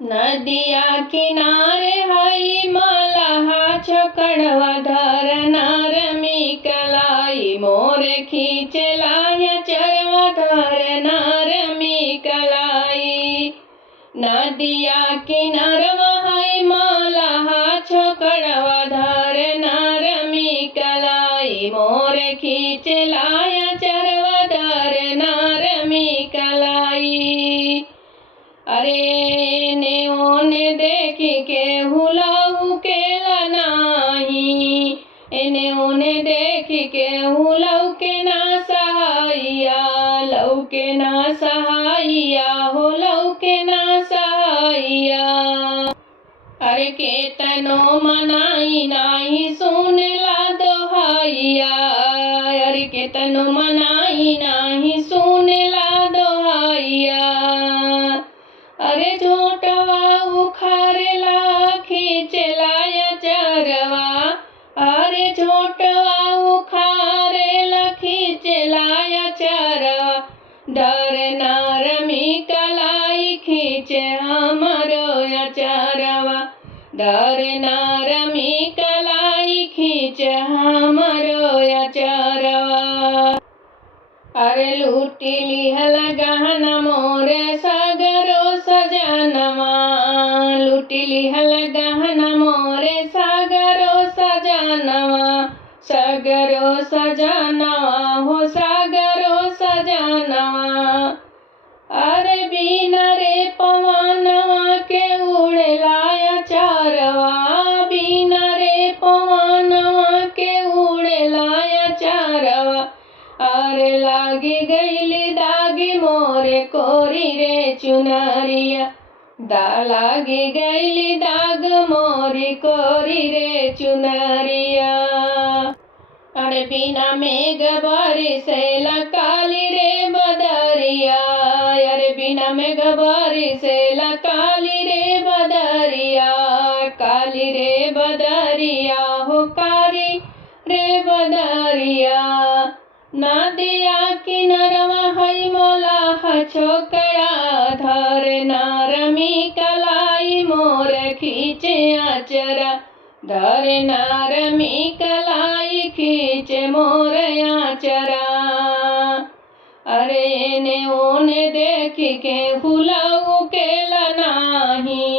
नदिया किनारे हई मलहा छकड़वा धर नारमी कलाई मोर खींचलाय चरवा धर नारमी कलाई। नदिया किनारवा हई मलहा छकड़वा धर नारमी कलाई मोर खींचलाय चरवा धर नारमी कलाई। अरे ने ओने देखी के हुलाऊ केला नाही, एने ओने देखी के हुलाऊ के ना सहाइया, लऊ के ना सहाइया हो लऊ के ना सहाइया। अरे केतनो मनाई नाही सुनला दोहाइया, अरे केतनो मनाई नाही सुनला दोहाइया। अरे झोटवा उखारेला खींचलाय चरवा, अरे झोटवा उखारेला खींचलाय चरवा धर नारमी कलाई खींचे हमरो चरवा, धर नारमी कलाई खींचे हमरो चरवा। अरे लूटी लिहल गहना मोरे सागरो सजनवा, लूटी लिहल गहना मोरे सागरो सजनवा, सागरो सजनवा हो सागरो सजनवा। अरे बिना रे पवनवा के उड़ेलाय चरवा, बिना रे पवनवा के उड़ेलाय चरवा। अरे लागी गईली दागी मोरे कोरी रे चुनरिया, लागी गईली दाग मोरी कोरी रे चुनरिया। अरे बिना मेघ बरसेला काली रे बदरिया, अरे बिना मेघ बरसेला काली रे बदरिया, काली रे बदरिया हो काली रे बदरिया। नदिया किनारवा हई मलहा छोकरा धर नारमी कलाई मोर खींचे आचरा, धर नारमी कलाई खींचे मोर आचरा। अरे एने ओने देखी के हुलाऊ केला नाही,